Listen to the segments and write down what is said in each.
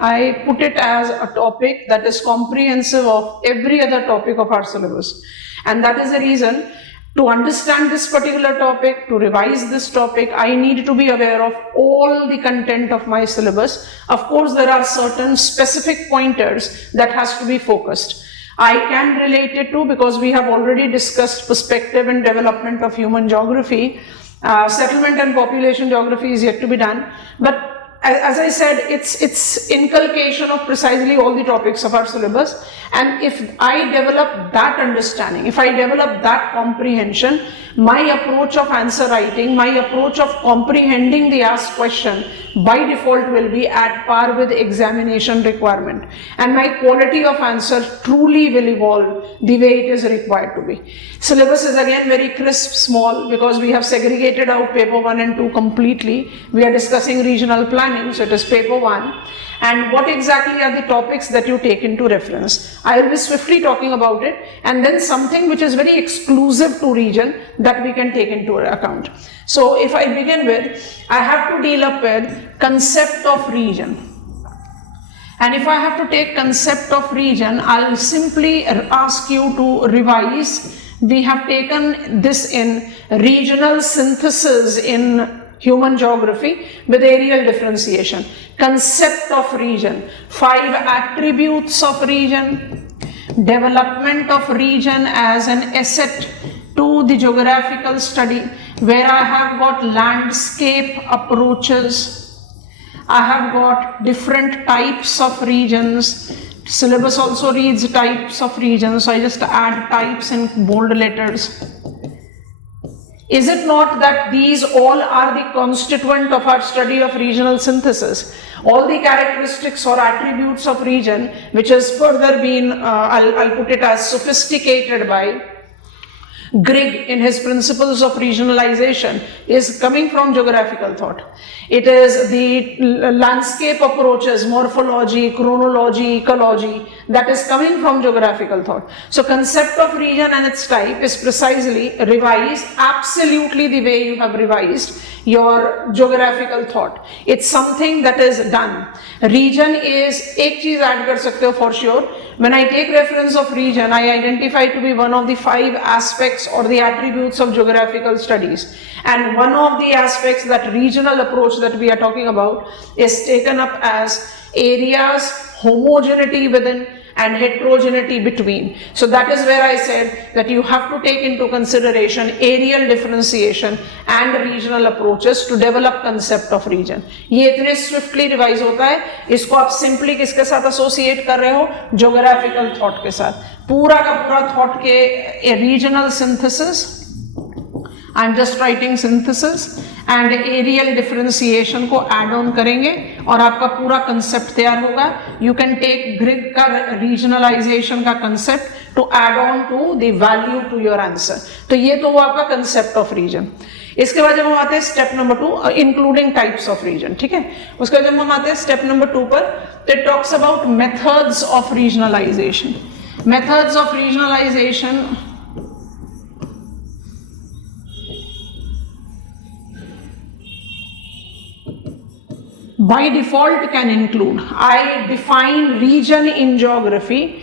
I put it as a topic that is comprehensive of every other topic of our syllabus. And that is the reason, to understand this particular topic, to revise this topic, I need to be aware of all the content of my syllabus. Of course, there are certain specific pointers that has to be focused. I can relate it to, because we have already discussed perspective and development of human geography. Settlement and population geography is yet to be done. But as I said, it's inculcation of precisely all the topics of our syllabus. And if I develop that understanding, if I develop that comprehension, my approach of answer writing, my approach of comprehending the asked question by default will be at par with examination requirement. And my quality of answer truly will evolve the way it is required to be. Syllabus is again very crisp, small, because we have segregated out paper 1 and 2 completely. We are discussing regional planning, so it is paper 1. And what exactly are the topics that you take into reference? I will be swiftly talking about it, and then something which is very exclusive to region that we can take into account. So if I begin with, I have to deal up with concept of region. And if I have to take concept of region, I'll simply ask you to revise. We have taken this in regional synthesis in human geography with areal differentiation. Concept of region, 5 attributes of region, development of region as an asset to the geographical study, where I have got landscape approaches, I have got different types of regions. Syllabus also reads types of regions, so I just add types in bold letters. Is it not that these all are the constituent of our study of regional synthesis? All the characteristics or attributes of region, which has further been, I'll put it as sophisticated by Grigg in his principles of regionalization, is coming from geographical thought. It is the landscape approaches, morphology, chronology, ecology, that is coming from geographical thought. So concept of region and its type is precisely revised absolutely the way you have revised your geographical thought. It's something that is done. Region is, एक चीज add कर सकते हो for sure. When I take reference of region, I identify to be one of the 5 aspects or the attributes of geographical studies. And one of the aspects, that regional approach that we are talking about, is taken up as areas, homogeneity within and heterogeneity between. So that is where I said that you have to take into consideration areal differentiation and regional approaches to develop concept of region. ये इतने swiftly revise होता है, इसको आप simply किसके साथ associate कर रहे हो? Geographical thought के साथ. पूरा का पूरा thought के a regional synthesis, I'm just writing synthesis, and areal differentiation को add on करेंगे और आपका पूरा concept तैयार होगा. You can take Grigg का regionalization का concept to add on to the value to your answer. तो ये तो वो आपका concept of region. इसके बाद जब हम आते हैं step number 2, including types of region, ठीक है? उसके बाद जब हम आते हैं step number 2 पर, तो it talks about methods of regionalization. Methods of regionalization by default can include, I define region in geography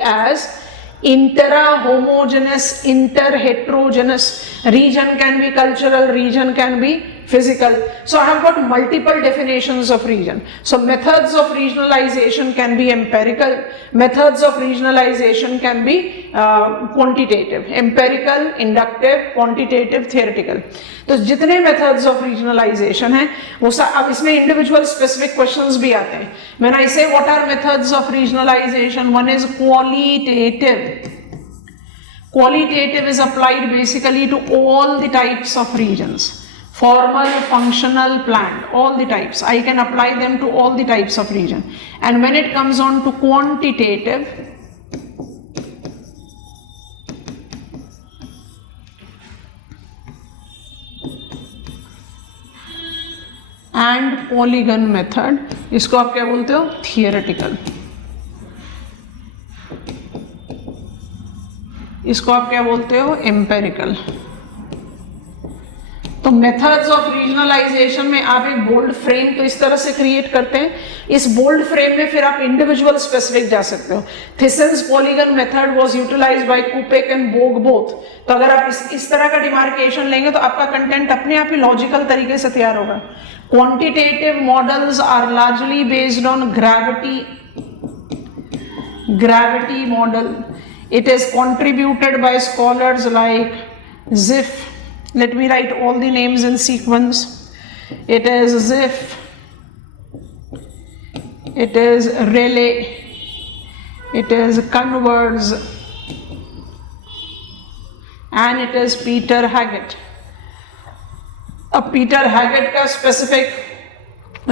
as intra-homogeneous, inter-heterogeneous. Region can be cultural, region can be physical. So I have got multiple definitions of region. So methods of regionalization can be empirical, methods of regionalization can be quantitative, empirical, inductive, quantitative, theoretical. तो जितने methods of regionalization हैं, वो अब इसमें individual specific questions भी आते हैं. When I say what are methods of regionalization, one is qualitative. Qualitative is applied basically to all the types of regions. Formal, functional, planned, all the types. I can apply them to all the types of region. And when it comes on to quantitative, and polygon method, इसको आप क्या बोलते हो? Theoretical. इसको आप क्या बोलते हो? Empirical. तो मेथड्स ऑफ रीजनलाइजेशन में आप एक बोल्ड फ्रेम तो इस तरह से क्रिएट करते हैं, इस बोल्ड फ्रेम में फिर आप इंडिविजुअल स्पेसिफिक जा सकते हो। Thiessen's polygon method was utilized by Kopec and Bogue both. तो अगर आप इस तरह का डिमार्केशन लेंगे तो आपका कंटेंट अपने आप ही लॉजिकल तरीके से तैयार होगा। Quantitative models are largely based on gravity model. It is contributed by scholars like Ziff. Let me write all the names in sequence. It is Ziff, it is Rayleigh, it is Converse, and it is Peter Haggett. अब Peter Haggett का specific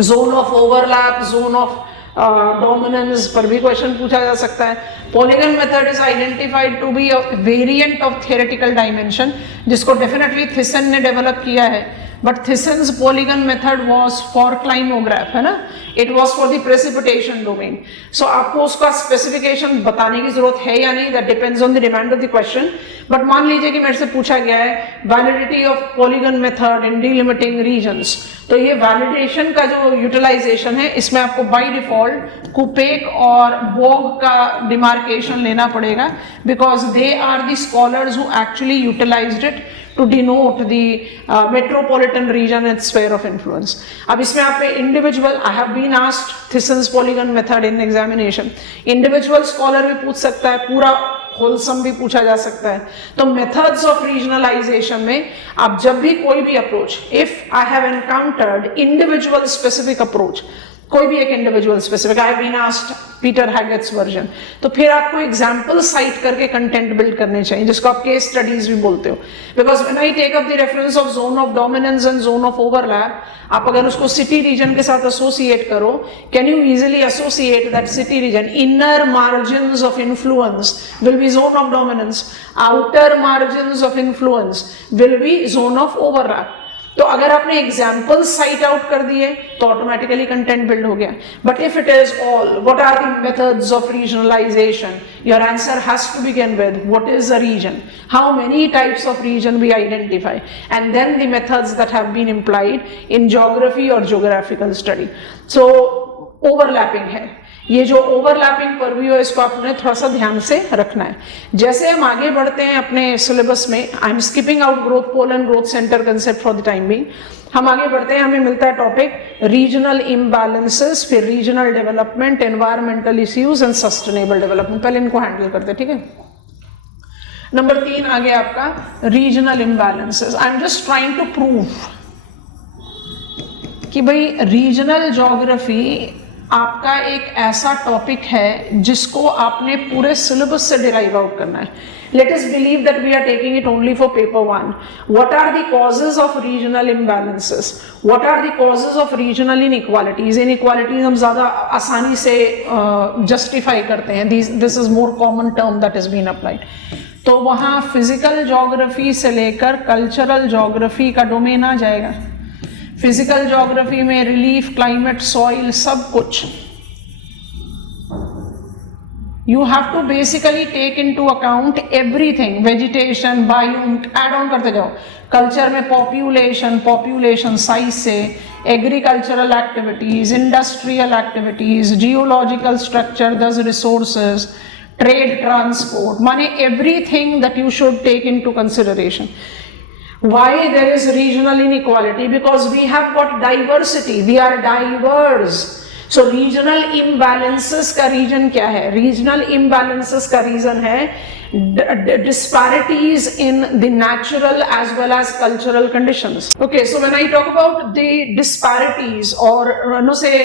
zone of overlap, zone of dominance पर भी question पूछा जा सकता है। Polygon method is identified to be a variant of theoretical dimension, जिसको definitely Thiessen ने डेवलप किया है, but Thiessen's polygon method was for climograph, है ना, it was for the precipitation domain. So आपको उसका स्पेसिफिकेशन बताने की जरूरत है या नहीं, that depends on the demand of the question. But मान लीजिए कि मेरे से पूछा गया है validity of polygon method in delimiting regions, तो ये वैलिडेशन का जो यूटिलाइजेशन है इसमें आपको बाय डिफॉल्ट कुपेक और बोग का डिमार्केशन लेना पड़ेगा, because they are the scholars who actually utilized it to denote the metropolitan region and sphere of influence. अब इसमें आप individual, I have been asked Thissen's polygon method in examination. Individual scholar भी पूछ सकता है, पूरा wholesome भी पूछा जा सकता है। तो methods of regionalization में आप जब भी कोई भी approach, if I have encountered individual specific approach, कोई भी एक individual specific, I have been asked Peter Haggett's version, तो फिर आपको एग्जांपल साइट करके कंटेंट बिल्ड करने चाहिए, जिसको आप केस स्टडीज भी बोलते हो। Because when I take up the reference of zone of dominance and zone of overlap, आप अगर उसको सिटी रीजन के साथ एसोसिएट करो, can you easily associate that city region inner margins of influence will be zone of dominance, outer margins of influence will be zone of overlap. तो अगर आपने example sight out कर दिए तो automatically content build हो गया। But if it is all what are the methods of regionalization, your answer has to begin with what is a region, how many types of region we identify, and then the methods that have been implied in geography और geographical study. So overlapping है, ये जो overlapping purview है इसको आपने थोड़ा सा ध्यान से रखना है। जैसे हम आगे बढ़ते हैं अपने सिलेबस में, I am skipping out growth pole and growth centre concept for the time being, हम आगे बढ़ते हैं, हमें मिलता है टॉपिक रीजनल इम्बैलेंसेस, फिर regional development, environmental issues and sustainable development. पहले इनको हैंडल करते हैं, ठीक है। नंबर 3 आ गया आपका regional imbalances. I am just trying to prove कि भाई रीजनल ज्योग्राफी आपका एक ऐसा टॉपिक है जिसको आपने पूरे सिलेबस से डिराइव आउट करना है। Let us believe that we are taking it only for paper 1। What are the causes of regional imbalances, what are the causes of regional inequalities. Inequalities हम ज्यादा आसानी से जस्टिफाई करते हैं, this is more common term that is been applied. तो वहाँ physical geography से लेकर कल्चरल ज्योग्राफी का डोमेन आ जाएगा। फिजिकल ज्योग्राफी में रिलीफ, क्लाइमेट, सॉइल, सब कुछ you have to basically take into account everything, vegetation, biome, add on करते जाओ। कल्चर में पॉपुलेशन, पॉपुलेशन साइज से agricultural activities, industrial activities, geological structure, these resources, trade, transport, माने everything that you should take into consideration. Why there is regional inequality? Because we have got diversity, we are diverse. So regional imbalances का reason क्या है? Regional imbalances का reason है disparities in the natural as well as cultural conditions. Okay, so when I talk about the disparities or no say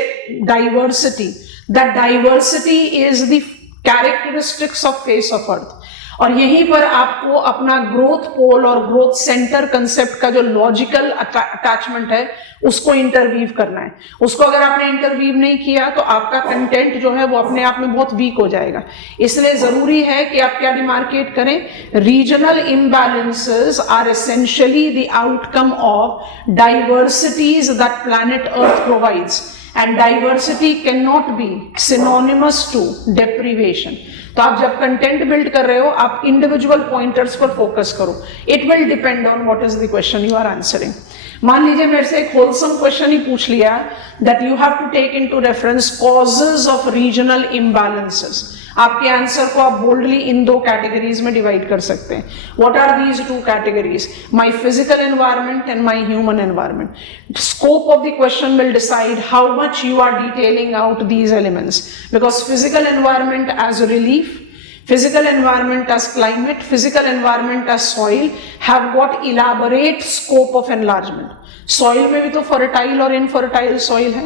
diversity, that diversity is the characteristics of face of earth. और यहीं पर आपको अपना growth पोल और growth centre concept का जो logical attachment है उसको इंटरवीव करना है। उसको अगर आपने इंटरवीव नहीं किया तो आपका कंटेंट जो है वो अपने आप में बहुत वीक हो जाएगा। इसलिए जरूरी है कि आप क्या डिमार्केट करें, regional imbalances are essentially the outcome of diversities that planet earth provides, and diversity cannot be synonymous to deprivation. तो आप जब कंटेंट बिल्ड कर रहे हो आप इंडिविजुअल पॉइंटर्स पर फोकस करो. It will depend on what is the question you are answering. मान लीजिए मेरे से एक होलसम क्वेश्चन ही पूछ लिया that you have to take into reference causes of regional imbalances. आपके आंसर को आप बोल्डली इन दो कैटेगरीज में डिवाइड कर सकते हैं. What are these two categories? My physical environment and my human environment. Scope of the question will decide how much you are detailing out these elements, because physical environment as relief, physical environment as climate, physical environment as soil have got elaborate scope of enlargement. Soil में भी तो fertile और infertile soil है,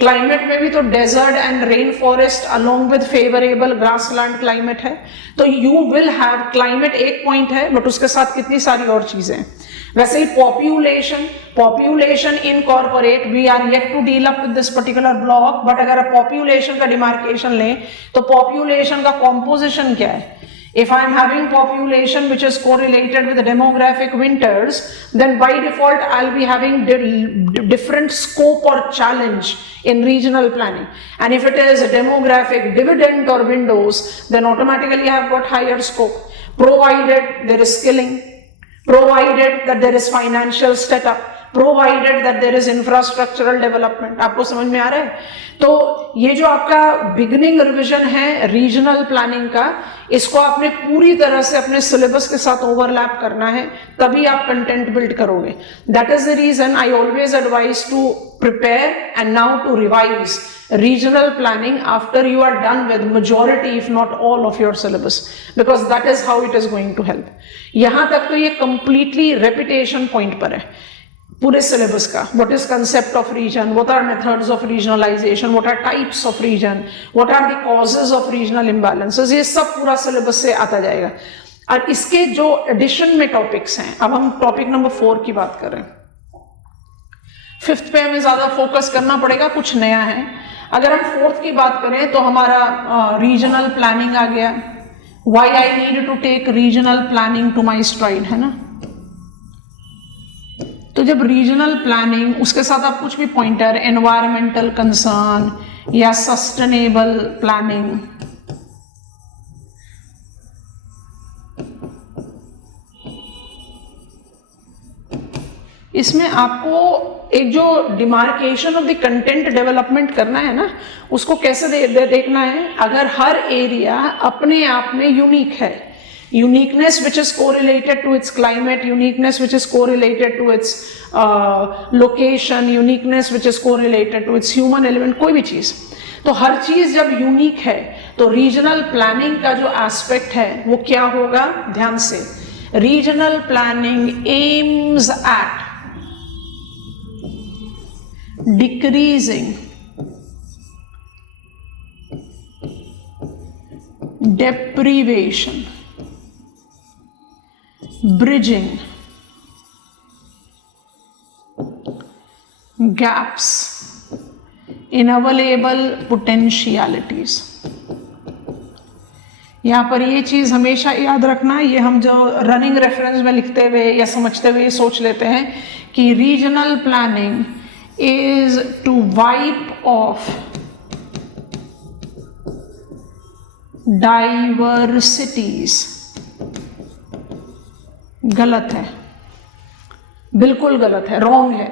climate में भी तो desert and rainforest along with favorable grassland climate है. तो you will have climate एक point है, but उसके साथ कितनी सारी और चीजें हैं. वैसे ही population incorporate, we are yet to deal up with this particular block, but अगर आप पॉपुलेशन का डिमार्केशन लें तो पॉपुलेशन का कॉम्पोजिशन क्या है? If I am having population which is correlated with the demographic winters, then by default I'll be having different scope or challenge in regional planning. And if it is a demographic dividend or windows, then automatically I have got higher scope, provided there is skilling, provided that there is financial setup, provided that there is infrastructural development. आपको समझ में आ रहा है? तो ये जो आपका beginning revision है रीजनल प्लानिंग का, इसको आपने पूरी तरह से अपने सिलेबस के साथ ओवरलैप करना है, तभी आप कंटेंट बिल्ड करोगे. That is the reason I always advise to prepare and now to revise regional planning after you are done with majority if not all of your syllabus, because that is how it is going to help. यहां तक तो ये completely repetition point पर है पूरे syllabus का. What is concept of region, what are methods of regionalization, what are types of region, what are the causes of regional imbalances, ये सब पूरा syllabus से आता जाएगा. और इसके जो addition में topics हैं, अब हम topic number 4 की बात कर रहे हैं. 5th पे हमें ज्यादा फोकस करना पड़ेगा, कुछ नया है. अगर हम 4th की बात करें तो हमारा रीजनल प्लानिंग आ गया. Why I need to take regional planning to my stride, है ना. तो जब रीजनल प्लानिंग, उसके साथ आप कुछ भी पॉइंटर, एनवायरमेंटल कंसर्न या सस्टेनेबल प्लानिंग, इसमें आपको एक जो demarcation of the content development करना है ना, उसको कैसे देखना है. अगर हर एरिया अपने आप में यूनिक है, uniqueness which is correlated to its climate, uniqueness which is correlated to its location, uniqueness which is correlated to its human element, कोई भी चीज, तो हर चीज जब यूनिक है तो रीजनल प्लानिंग का जो एस्पेक्ट है वो क्या होगा. ध्यान से, regional planning aims at decreasing deprivation, bridging gaps in available potentialities. यहाँ पर ये चीज हमेशा याद रखना, ये हम जो रनिंग रेफरेंस में लिखते हुए या समझते हुए सोच लेते हैं कि regional planning is to wipe off diversities. गलत है, बिल्कुल गलत है, रॉन्ग है.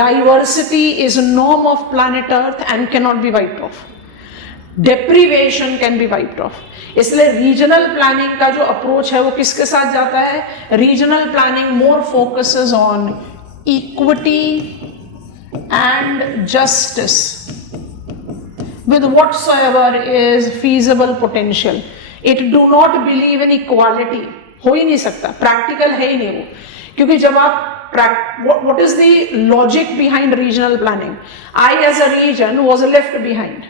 Diversity is a norm of planet Earth and cannot be wiped off. Deprivation can be wiped off. इसलिए रीजनल प्लानिंग का जो अप्रोच है वो किसके साथ जाता है? Regional planning more focuses on equity and justice with whatsoever is feasible potential. It do not believe in equality. हो ही नहीं सकता, प्रैक्टिकल है ही नहीं वो. क्योंकि जब आप what is the logic behind regional planning? I as a region was left behind.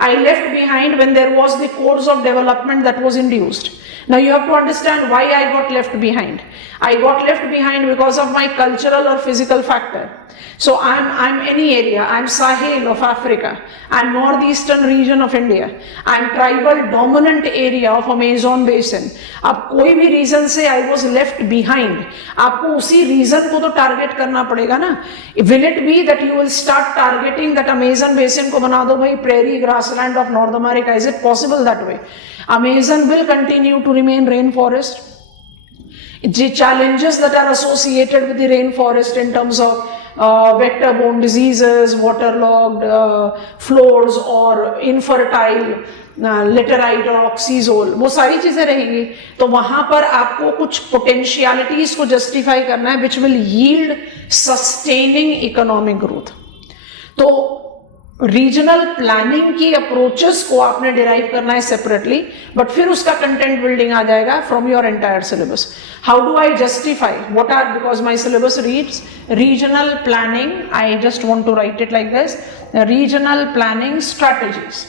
I left behind when there was the course of development that was induced. Now you have to understand why I got left behind. I got left behind because of my cultural or physical factor. So I'm any area. I'm Sahel of Africa. I'm northeastern region of India. I'm tribal dominant area of Amazon basin. अब कोई भी reason से I was left behind. आपको उसी reason को तो target करना पड़ेगा ना. Will it be that you will start targeting that Amazon basin को बना दो भाई prairie grassland of North America? Is it possible that way? Amazon will continue to remain rainforest. The challenges that are associated with the rainforest in terms of vector-borne diseases, waterlogged floors or infertile laterite और ऑक्सीजोल, वो सारी चीजें रहेंगी. तो वहां पर आपको कुछ पोटेंशियलिटीज को जस्टिफाई करना है which will yield sustaining economic growth. तो रीजनल प्लानिंग की अप्रोचेस को आपने डिराइव करना है सेपरेटली, बट फिर उसका कंटेंट बिल्डिंग आ जाएगा from your entire syllabus. How do I justify what are, because my syllabus reads regional planning, I just want to write it like this, regional planning strategies,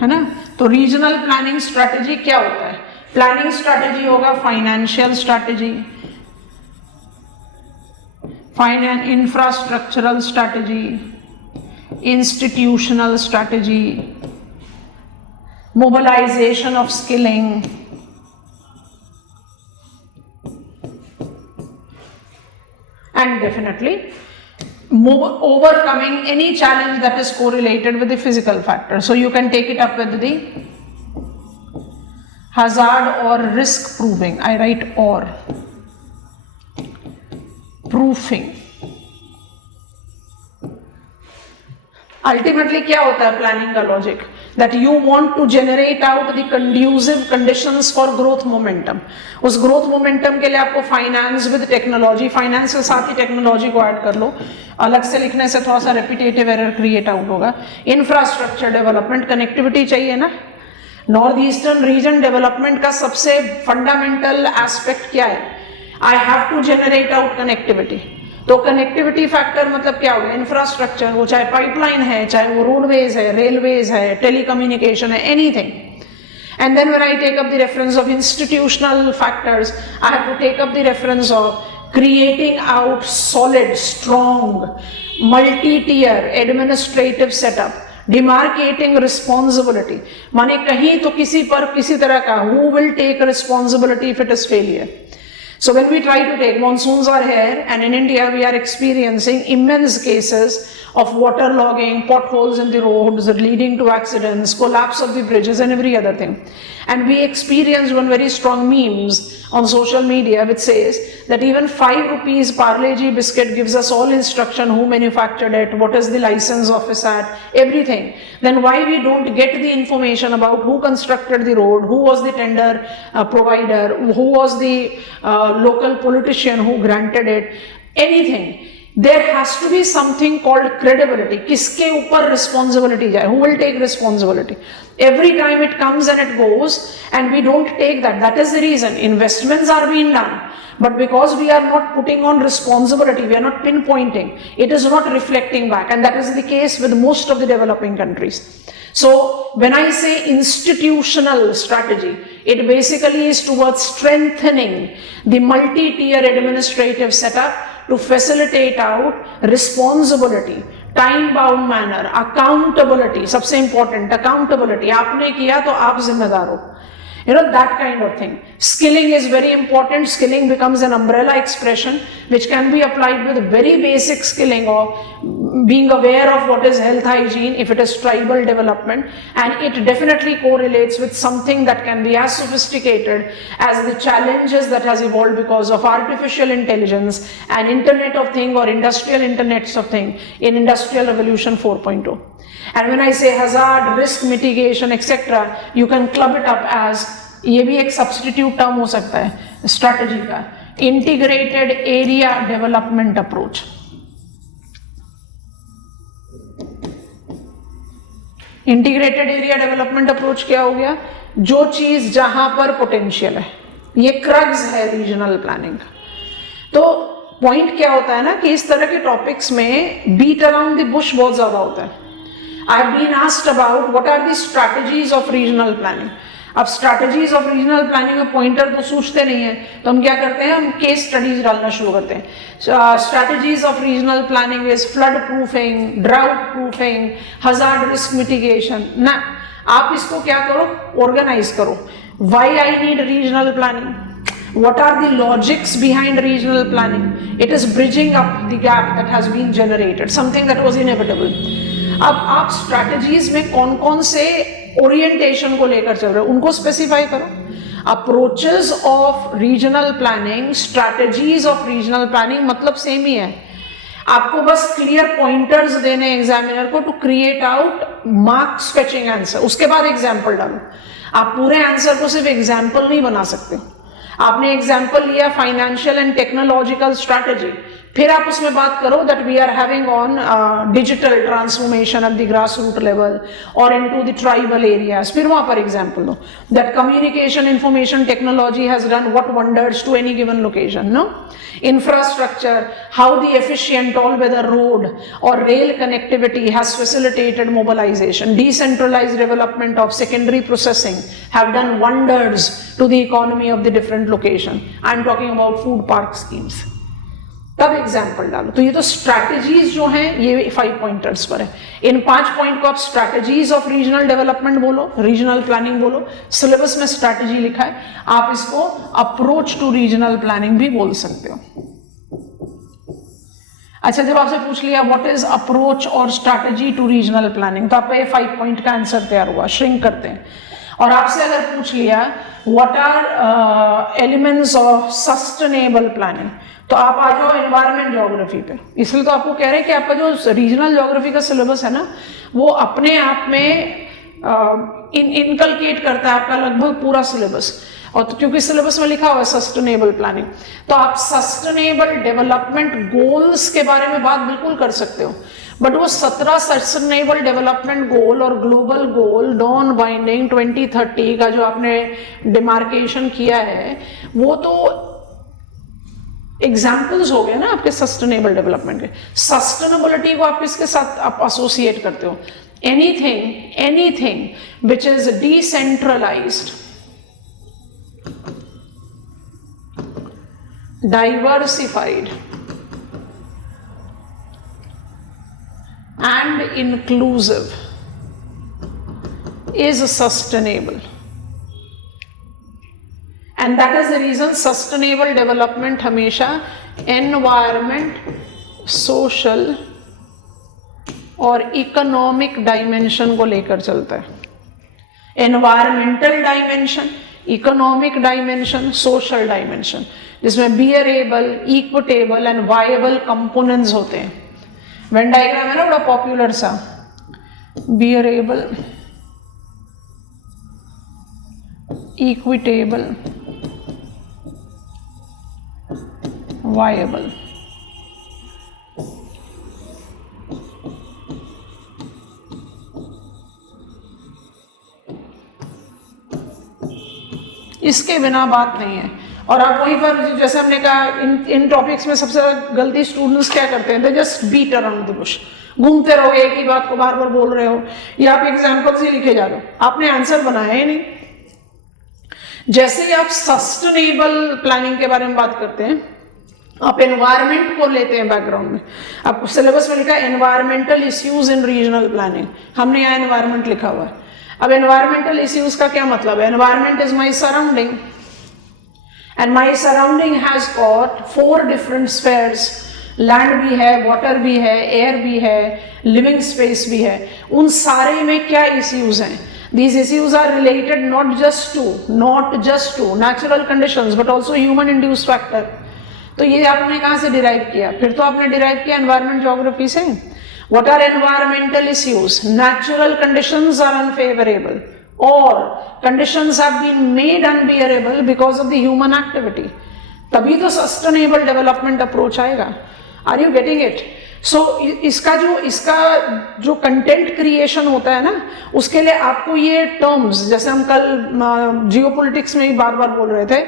है ना. तो regional planning strategy क्या होता है? Planning strategy होगा financial strategy, infrastructural strategy, institutional strategy, mobilization of skilling, and definitely overcoming any challenge that is correlated with the physical factor. So you can take it up with the hazard or risk proving. I write or. Proofing. Ultimately क्या होता है planning का logic? That you want to generate out the conducive conditions for growth momentum. उस growth momentum के लिए आपको finance with technology, finance के साथ ही टेक्नोलॉजी को ऐड कर लो, अलग से लिखने से थोड़ा सा रेपिटेटिव एरर क्रिएट आउट होगा. इंफ्रास्ट्रक्चर डेवलपमेंट, कनेक्टिविटी चाहिए ना. नॉर्थ ईस्टर्न रीजन डेवलपमेंट का सबसे फंडामेंटल एस्पेक्ट क्या है? I have to generate out connectivity. तो कनेक्टिविटी फैक्टर मतलब क्या होगा? इंफ्रास्ट्रक्चर, वो चाहे पाइपलाइन है, चाहे वो रोडवेज है, रेलवेज है, टेलीकम्युनिकेशन है, anything. And then when I take up the reference of institutional factors, I have to take up the reference of creating out solid, strong, multi-tier administrative setup, demarcating responsibility. माने कहीं तो किसी पर किसी तरह का who will take responsibility if it is failure. So when we try to take, monsoons are here, and in India we are experiencing immense cases of waterlogging, potholes in the roads leading to accidents, collapse of the bridges and every other thing. And we experienced one very strong memes on social media which says that even 5 rupees Parle-G biscuit gives us all instruction who manufactured it, what is the license office at, everything. Then why we don't get the information about who constructed the road, who was the tender provider, who was the local politician who granted it, anything. There has to be something called credibility. किसके ऊपर responsibility जाए? Who will take responsibility? Every time it comes and it goes, and we don't take that. That is the reason investments are being done, but because we are not putting on responsibility, we are not pinpointing, it is not reflecting back, and that is the case with most of the developing countries. So when I say institutional strategy, it basically is towards strengthening the multi-tier administrative setup to facilitate out responsibility, time bound manner, accountability. सबसे important accountability. आपने किया तो आप जिम्मेदार हो. You know, that kind of thing. Skilling is very important. Skilling becomes an umbrella expression which can be applied with very basic skilling of being aware of what is health hygiene if it is tribal development, and it definitely correlates with something that can be as sophisticated as the challenges that has evolved because of artificial intelligence and Internet of Things or industrial Internets of Things in Industrial Revolution 4.0. And when I say hazard, risk mitigation, etc., you can club it up as, ये भी एक substitute term हो सकता है strategy का, integrated area development approach. Integrated area development approach क्या हो गया? जो चीज जहां पर पोटेंशियल है, ये क्रक्स है रीजनल प्लानिंग. तो पॉइंट क्या होता है ना कि इस तरह के टॉपिक्स में बीट अराउंड द बुश बहुत ज्यादा होता है. I have been asked about what are the strategies of regional planning. अब strategies of regional planning में पॉइंटर तो सूझते नहीं है, तो हम क्या करते हैं? हम केस स्टडीज डालना शुरू करते हैं. Strategies of regional planning is flood proofing, drought proofing, hazard risk mitigation. ना, आप इसको क्या करो? Organize करो. Why I need regional planning? What are the logics behind regional planning? It is bridging up the gap that has been generated, something that was inevitable. अब आप strategies में कौन कौन से ओरिएंटेशन को लेकर चल रहे हो उनको स्पेसिफाई करो। Approaches of regional planning, strategies of regional planning मतलब सेम ही है। आपको बस क्लियर पॉइंटर्स देने एग्जामिनर को to create out mark sketching answer, उसके बाद एग्जाम्पल डालो। आप पूरे आंसर को सिर्फ एग्जाम्पल नहीं बना सकते। आपने एग्जाम्पल लिया फाइनेंशियल एंड टेक्नोलॉजिकल स्ट्रैटेजी, फिर आप उसमें बात करो that we are having on digital transformation at the grass root level और इनटू द ट्राइबल एरियाज, फिर वहां पर एग्जांपल दो that communication information technology has done what wonders to any given location, no infrastructure, how the efficient all-weather road or rail connectivity has facilitated mobilization, decentralized development of secondary processing have done wonders to the economy of the different location. I am talking about food park schemes. तब example डालो। तो ये तो strategies जो हैं ये 5 pointers पर है। इन 5 पॉइंट को आप स्ट्रैटेजीज ऑफ रीजनल डेवलपमेंट बोलो, रीजनल प्लानिंग बोलो, सिलेबस में स्ट्रैटेजी लिखा है, आप इसको अप्रोच टू रीजनल प्लानिंग भी बोल सकते हो। अच्छा, जब आपसे पूछ लिया व्हाट इज अप्रोच और स्ट्रैटेजी टू रीजनल प्लानिंग, तो आपका ये 5 पॉइंट का आंसर तैयार हुआ। श्रिंक करते हैं और आपसे अगर पूछ लिया what are elements of sustainable planning, तो आप आ जाओ एनवायरमेंट ज्योग्राफी पे। इसलिए तो आपको कह रहे हैं कि आपका जो रीजनल ज्योग्राफी का सिलेबस है ना, वो अपने आप में इनकलकेट करता है आपका लगभग पूरा सिलेबस। और तो क्योंकि सिलेबस में लिखा हुआ है सस्टेनेबल प्लानिंग, तो आप सस्टेनेबल डेवलपमेंट गोल्स के बारे में बात बिल्कुल कर सकते हो। बट वो 17 सस्टेनेबल डेवलपमेंट गोल और ग्लोबल गोल नॉन बाइंडिंग 2030 का जो आपने डिमार्केशन किया है, वो तो एग्जाम्पल्स हो गए ना आपके सस्टेनेबल डेवलपमेंट के। सस्टेनेबिलिटी को आप किसके साथ आप एसोसिएट करते हो? Anything which is decentralized, diversified and inclusive is sustainable, and that is the reason sustainable development हमेशा environment, social और economic dimension को लेकर चलता है। environmental dimension, economic dimension, social dimension, जिसमें bearable, equitable and viable components होते हैं। Venn diagram है ना बड़ा पॉपुलर सा, बियरेबल, इक्विटेबल, वायबल। इसके बिना बात नहीं है। और आप वहीं पर जैसे हमने कहा इन टॉपिक्स में सबसे गलती स्टूडेंट्स क्या करते हैं, they just beat around the bush, घूमते रहो, एक ही बात को बार बार बोल रहे हो, या आप एग्जाम्पल्स ही लिखे जा रहे हो, आपने आंसर बनाया ही नहीं। जैसे ही आप सस्टेनेबल प्लानिंग के बारे में बात करते हैं, आप एनवायरमेंट को लेते हैं बैकग्राउंड में, आपको सिलेबस में लिखा है environmental issues in regional planning, हमने यहाँ एनवायरमेंट लिखा हुआ है। अब एनवायरमेंटल इश्यूज का क्या मतलब है? Environment is my surrounding and my surrounding has got 4 different spheres, land भी है, वाटर भी है, एयर भी है, लिविंग स्पेस भी है। उन सारे में क्या इश्यूज हैं? These issues are related not just to natural conditions but also human induced factor। तो ये आपने कहाँ से डिराइव किया? फिर तो आपने डिराइव किया एनवायरमेंट ज्योग्राफी से। What are environmental issues? Natural conditions are unfavorable or conditions have been made unbearable because of the human activity। तभी तो sustainable development approach आएगा। Are you getting it? So इसका जो कंटेंट क्रिएशन होता है ना, उसके लिए आपको ये टर्म्स, जैसे हम कल जियोपॉलिटिक्स में ही बार बार बोल रहे थे,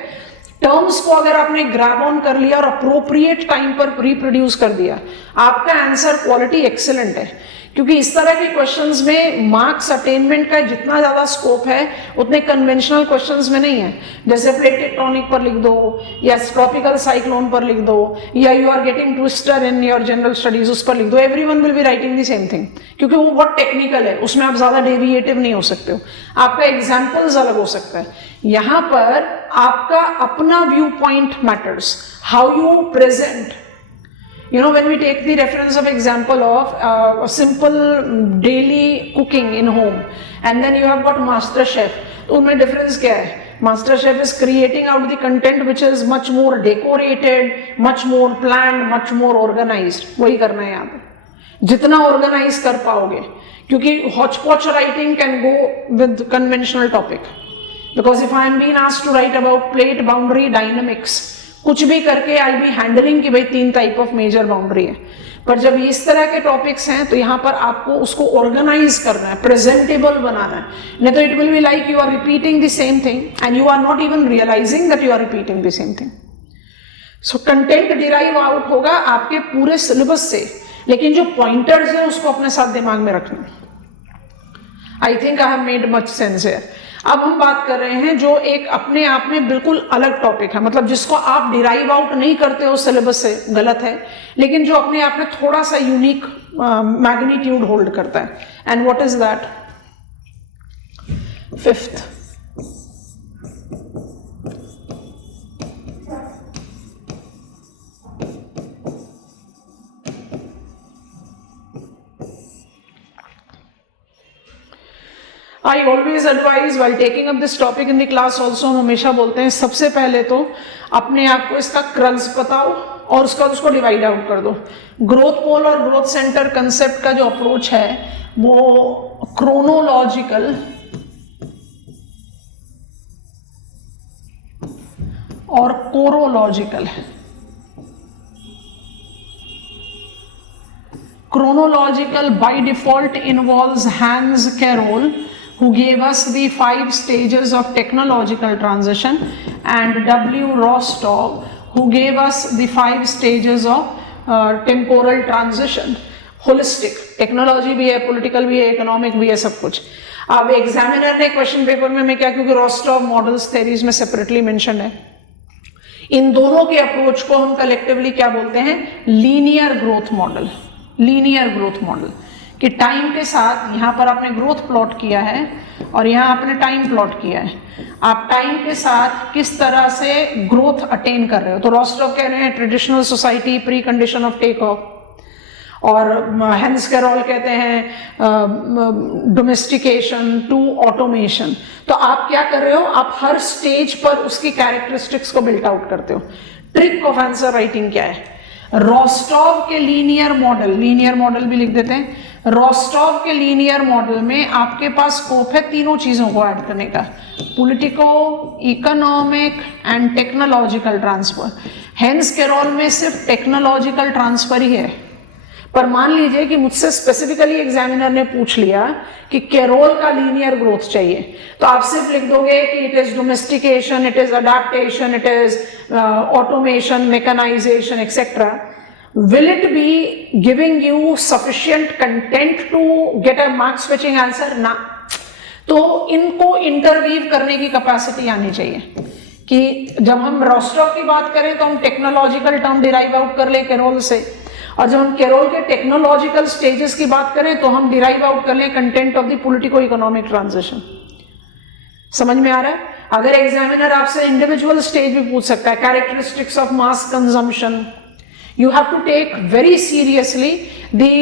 टर्म्स को अगर आपने ग्रैब ऑन कर लिया और अप्रोप्रिएट टाइम पर रिप्रोड्यूस कर दिया, आपका आंसर क्वालिटी एक्सीलेंट है। क्योंकि इस तरह के क्वेश्चंस में मार्क्स अटेनमेंट का जितना ज्यादा स्कोप है उतने कन्वेंशनल क्वेश्चंस में नहीं है। जैसे प्लेट टेक्टोनिक पर लिख दो, या ट्रॉपिकल साइक्लोन पर लिख दो, या you are getting twister in your general studies उस पर लिख दो, everyone will be writing the same thing, क्योंकि वो बहुत टेक्निकल है, उसमें आप ज्यादा डेविएटिव नहीं हो सकते हो, आपका एग्जाम्पल्स अलग हो सकता है। यहां पर आपका अपना view point matters, how you present You know, when we take the reference of example of a simple daily cooking in home, and then you have got master chef, तो उनमें difference क्या है? Master chef is creating out the content which is much more decorated, much more planned, much more organized. वही करना है यहाँ पे, जितना organize कर पाओगे, क्योंकि hodgepodge writing can go with conventional topic. Because if I am being asked to write about plate boundary dynamics, कुछ भी करके आई बी हैंडलिंग कि भाई 3 टाइप ऑफ मेजर बाउंड्री है, पर जब इस तरह के टॉपिक्स हैं तो यहाँ पर आपको उसको ऑर्गेनाइज करना है, प्रेजेंटेबल बनाना है, नहीं तो it will be like you are repeating the same thing and you are not even realizing that you are repeating the same thing. So content derive out होगा आपके पूरे सिलेबस से, लेकिन जो पॉइंटर्स है उसको अपने साथ दिमाग में रखना. I think I have made much sense here. अब हम बात कर रहे हैं जो एक अपने आप में बिल्कुल अलग टॉपिक है, मतलब जिसको आप डिराइव आउट नहीं करते हो सिलेबस से, गलत है, लेकिन जो अपने आप में थोड़ा सा यूनिक मैग्नीट्यूड होल्ड करता है. And what is that? Fifth, I always advise while taking up this topic in the class also, हम हमेशा बोलते हैं सबसे पहले तो अपने आप को इसका क्रक्स बताओ और उसको डिवाइड आउट कर दो. ग्रोथ पोल और ग्रोथ सेंटर कंसेप्ट का जो अप्रोच है वो क्रोनोलॉजिकल और कोरोलॉजिकल है. Chronological by default involves Hans Carroll, who gave us the 5 stages of technological transition, and W. Rostov, who gave us the 5 stages of temporal transition. Holistic technology भी है, political भी है, economic भी है, सब कुछ. अब एग्जामिनर ने क्वेश्चन पेपर में मैं क्या, क्योंकि रॉस्टॉव मॉडल्स थेरीज में सेपरेटली मेंशन है, इन दोनों के अप्रोच को हम कलेक्टिवली क्या बोलते हैं? Linear growth model. Linear growth model कि टाइम के साथ यहाँ पर आपने ग्रोथ प्लॉट किया है और यहाँ आपने टाइम प्लॉट किया है, आप टाइम के साथ किस तरह से ग्रोथ अटेन कर रहे हो. तो रॉस्टॉव कह रहे हैं traditional society precondition of take off, और हेंस कैरोल कहते हैं डोमेस्टिकेशन टू ऑटोमेशन. तो आप क्या कर रहे हो? आप हर स्टेज पर उसकी कैरेक्टरिस्टिक्स को बिल्ट आउट करते हो. ट्रिक ऑफ आंसर राइटिंग क्या है? रॉस्टॉव के लीनियर मॉडल भी लिख देते हैं. रॉस्टॉव के लीनियर मॉडल में आपके पास स्कोप है तीनों चीजों को ऐड करने का, politico, economic and technological transfer. Hence कैरोल में सिर्फ टेक्नोलॉजिकल ट्रांसफर ही है, पर मान लीजिए कि मुझसे स्पेसिफिकली एग्जामिनर ने पूछ लिया कि कैरोल का लीनियर ग्रोथ चाहिए, तो आप सिर्फ लिख दोगे कि it is domestication, it is adaptation, it is automation, mechanization etcetera. Will it be giving you sufficient content to get a mark switching answer? ना. तो इनको इंटरवीव करने की कैपेसिटी आनी चाहिए कि जब हम रॉस्टॉव की बात करें तो हम टेक्नोलॉजिकल टर्म डिराइव आउट कर ले कैरोल से, और जब हम कैरोल के टेक्नोलॉजिकल स्टेजेस की बात करें तो हम डिराइव आउट कर ले content of the politico economic transition. समझ में आ रहा है? अगर एग्जामिनर आपसे इंडिविजुअल स्टेज भी पूछ सकता है, characteristics of mass consumption, you have to take very seriously the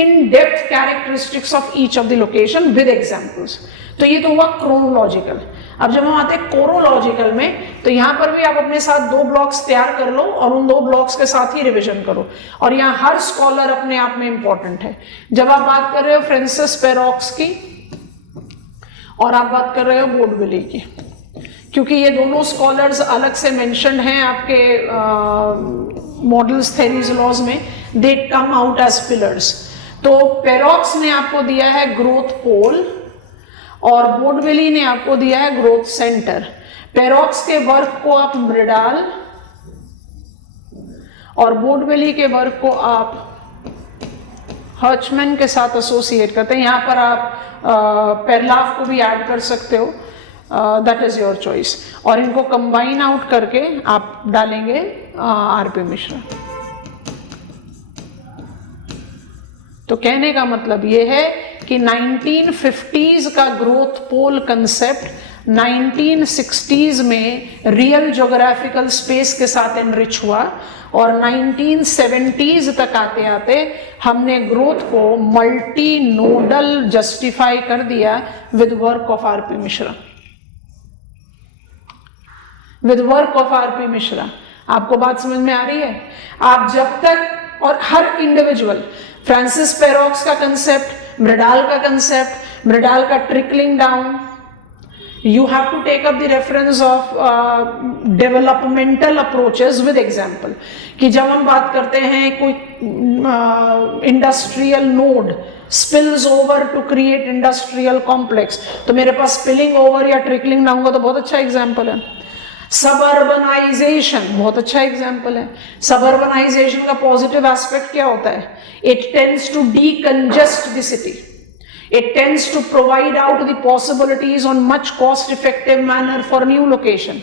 in-depth characteristics of each of the location with examples. तो ये तो हुआ क्रोनोलॉजिकल. अब जब हम आते हैं कोरोलॉजिकल में, तो यहाँ पर भी आप अपने साथ 2 ब्लॉक्स तैयार कर लो और उन 2 ब्लॉक्स के साथ ही रिवीजन करो, और यहाँ हर स्कॉलर अपने आप में इंपॉर्टेंट है. जब आप बात कर रहे हो फ्रांसिस पेरोक्स की और आप बात कर रहे हो बोर्डविले की, क्योंकि ये दोनों स्कॉलर्स अलग से मेंशन्ड हैं आपके मॉडल्स थेरीज लॉज में, दे कम आउट एज पिलर्स. तो पेरोक्स ने आपको दिया है ग्रोथ पोल और बोर्डविले ने आपको दिया है ग्रोथ सेंटर. पेरोक्स के वर्क को आप मृडाल और बोर्डविले के वर्क को आप हर्चमैन के साथ एसोसिएट करते हैं. यहाँ पर आप पेरलाफ को भी ऐड कर सकते हो, दैट इज योर चॉइस, और इनको कंबाइन आउट करके आप डालेंगे आरपी मिश्रा. तो कहने का मतलब ये है कि 1950s का ग्रोथ पोल कंसेप्ट 1960s में रियल ज्योग्राफिकल स्पेस के साथ एनरिच हुआ, और 1970s तक आते आते हमने ग्रोथ को मल्टी नोडल जस्टिफाई कर दिया with work of RP Mishra, with work of RP Mishra. आपको बात समझ में आ रही है? आप जब तक, और हर इंडिविजुअल, फ्रांसिस पेरोक्स का कंसेप्ट, मृडाल का कंसेप्ट, मृडाल का trickling down, you have to take up the reference of developmental approaches with example। कि जब हम बात करते हैं कोई industrial node spills over to create industrial complex, तो मेरे पास स्पिलिंग ओवर या ट्रिकलिंग डाउन का तो बहुत अच्छा एग्जाम्पल है। सबअर्बनाइजेशन बहुत अच्छा एग्जाम्पल है। सबअर्बनाइजेशन का पॉजिटिव एस्पेक्ट क्या होता है? It tends to decongest the city, it tends to provide out the possibilities on much cost effective manner for new location।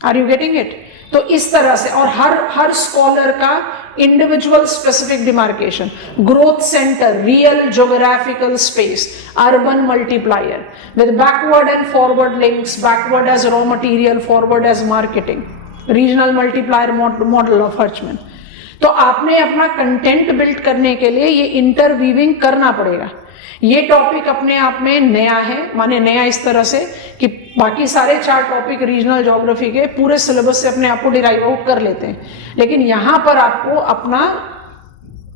are you getting it? तो इस तरह से, और हर स्कॉलर का individual specific demarcation, growth centre, real geographical space, urban multiplier with backward and forward links, backward as raw material, forward as marketing, regional multiplier model of Hirschman. तो आपने अपना कंटेंट बिल्ड करने के लिए ये इंटरवीविंग करना पड़ेगा। ये टॉपिक अपने आप में नया है, माने नया इस तरह से कि बाकी सारे 4 टॉपिक रीजनल ज्योग्राफी के पूरे सिलेबस से अपने आप को डिराइव आउट कर लेते हैं, लेकिन यहां पर आपको अपना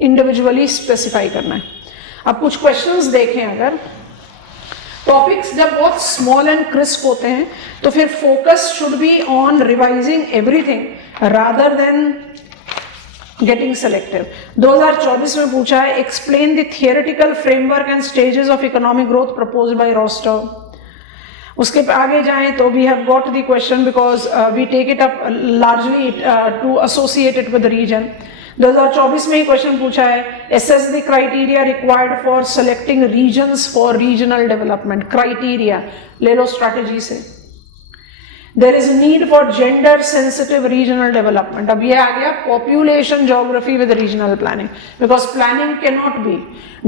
इंडिविजुअली स्पेसिफाई करना है। अब कुछ क्वेश्चंस देखें, अगर टॉपिक्स जब बहुत स्मॉल एंड क्रिस्प होते हैं तो फिर focus should be on revising everything rather than getting selective. 2024 में पूछा है, explain the theoretical framework and stages of economic growth proposed by Rostow. उसके आगे जाएं तो we have got the question because we take it up largely to associate it with region. 2024 में ही question पूछा है, assess the criteria required for selecting regions for regional development. Criteria ले लो स्ट्रैटेजी से। There is a need for gender sensitive regional development। अब ये आ गया population geography with regional planning, because planning cannot be,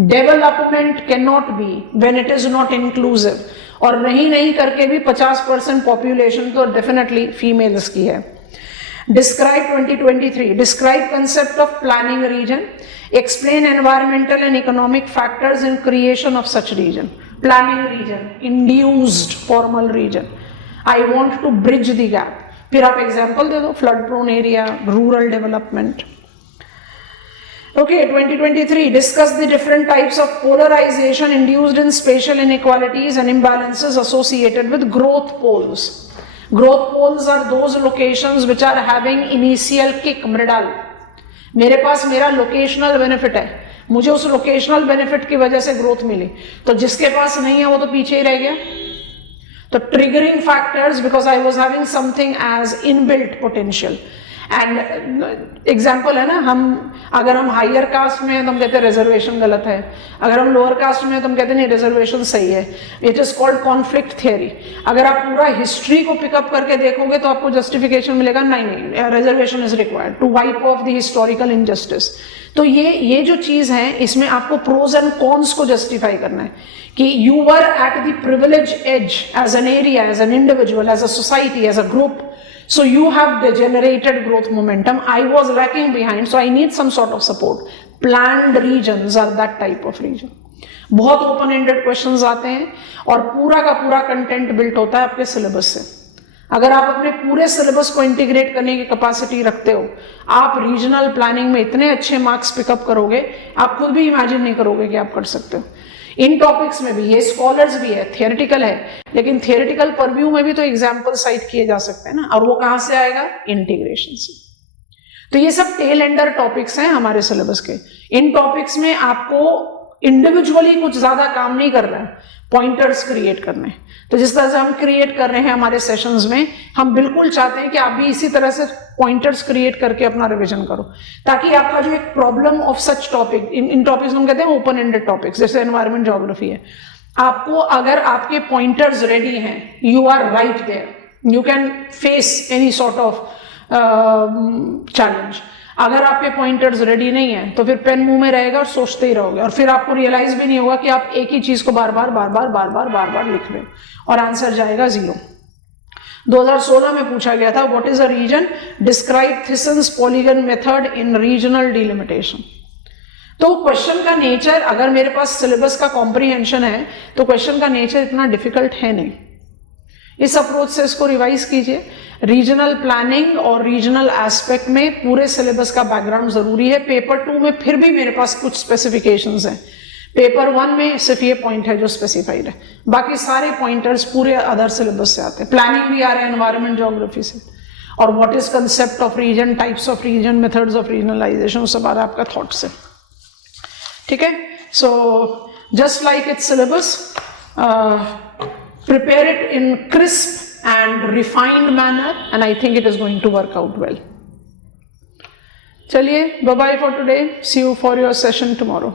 development cannot be when it is not inclusive। और नहीं करके भी 50% population तो definitely females की है। Describe 2023, describe concept of planning region, explain environmental and economic factors in creation of such region। Planning region, induced formal region, I want to bridge the gap। फिर आप example दे दो, flood prone area, rural development. Okay, 2023 discuss the different types of polarization induced in spatial inequalities and imbalances associated with growth poles. Growth poles are those locations which are having initial kick. Mridul, मेरे पास मेरा locational benefit है, मुझे उस locational benefit की वजह से growth मिली, तो जिसके पास नहीं है वो तो पीछे ही रह गया। तो triggering factors, because I was having something as inbuilt potential. And example है ना, अगर हम हायर कास्ट में हैं तो हम कहते हैं रिजर्वेशन गलत है, अगर हम लोअर कास्ट में हैं तो हम कहते हैं नहीं रिजर्वेशन सही है। It is called conflict theory. अगर आप पूरा हिस्ट्री को पिकअप करके देखोगे तो आपको जस्टिफिकेशन मिलेगा, नहीं reservation is required to wipe off the historical injustice. तो ये जो चीज है, इसमें आपको प्रोज एंड कॉन्स को जस्टिफाई करना है कि you were at the privilege as as an area, as an individual, as a society, as a group, so you have degenerated growth momentum, I was lacking behind, so I need some sort of support। planned regions are that type of region। बहुत open ended questions आते हैं और पूरा का पूरा content built होता है आपके सिलेबस से। अगर आप अपने पूरे सिलेबस को इंटीग्रेट करने की कैपेसिटी रखते हो, आप रीजनल प्लानिंग में इतने अच्छे मार्क्स पिकअप करोगे, आप खुद भी इमेजिन नहीं करोगे कि आप कर सकते हो। इन टॉपिक्स में भी ये स्कॉलर्स भी है, थियोरेटिकल है, लेकिन थियोरेटिकल परव्यू में भी तो एग्जाम्पल साइट किए जा सकते हैं ना, और वो कहां से आएगा? इंटीग्रेशन से। तो ये सब टेल एंडर टॉपिक्स हैं हमारे सिलेबस के। इन टॉपिक्स में आपको इंडिविजुअली कुछ ज्यादा काम नहीं कर रहा है, पॉइंटर्स क्रिएट करने हैं। तो जिस तरह से हम क्रिएट कर रहे हैं हमारे सेशंस में, हम बिल्कुल चाहते हैं कि आप भी इसी तरह से पॉइंटर्स क्रिएट करके अपना रिवीजन करो, ताकि आपका जो एक प्रॉब्लम ऑफ सच टॉपिक, इन टॉपिक्स हम कहते हैं ओपन एंडेड टॉपिक्स, जैसे एनवायरमेंट ज्योग्राफी है, आपको अगर आपके पॉइंटर्स रेडी हैं, you are right there, you can face any sort of challenge. अगर आपके पॉइंटर्स रेडी नहीं है तो फिर पेन मुंह में रहेगा और सोचते ही रहोगे, और फिर आपको रियलाइज भी नहीं होगा कि आप एक ही चीज को बार बार लिख रहे हो, और आंसर जाएगा 0। 2016 में पूछा गया था, what is a region, describe Thiessen's polygon method in regional delimitation. तो क्वेश्चन का नेचर, अगर मेरे पास सिलेबस का कॉम्प्रीहेंशन है तो क्वेश्चन का नेचर इतना डिफिकल्ट है नहीं। इस अप्रोच से इसको रिवाइज कीजिए। रीजनल प्लानिंग और रीजनल एस्पेक्ट में पूरे सिलेबस का बैकग्राउंड जरूरी है। पेपर 2 में फिर भी मेरे पास कुछ स्पेसिफिकेशंस हैं, पेपर 1 में सिर्फ ये पॉइंट है जो स्पेसिफाइड है, बाकी सारे पॉइंटर्स पूरे अदर सिलेबस से आते हैं। प्लानिंग भी आ रहा है एनवायरमेंट ज्योग्राफी से, और what is concept of region, types of region, methods of regionalization, सब आ रहा है आपका थॉट से। ठीक है, so just like it's syllabus, prepare it in crisp and refined manner, and I think it is going to work out well. चलिए, bye bye for today. See you for your session tomorrow.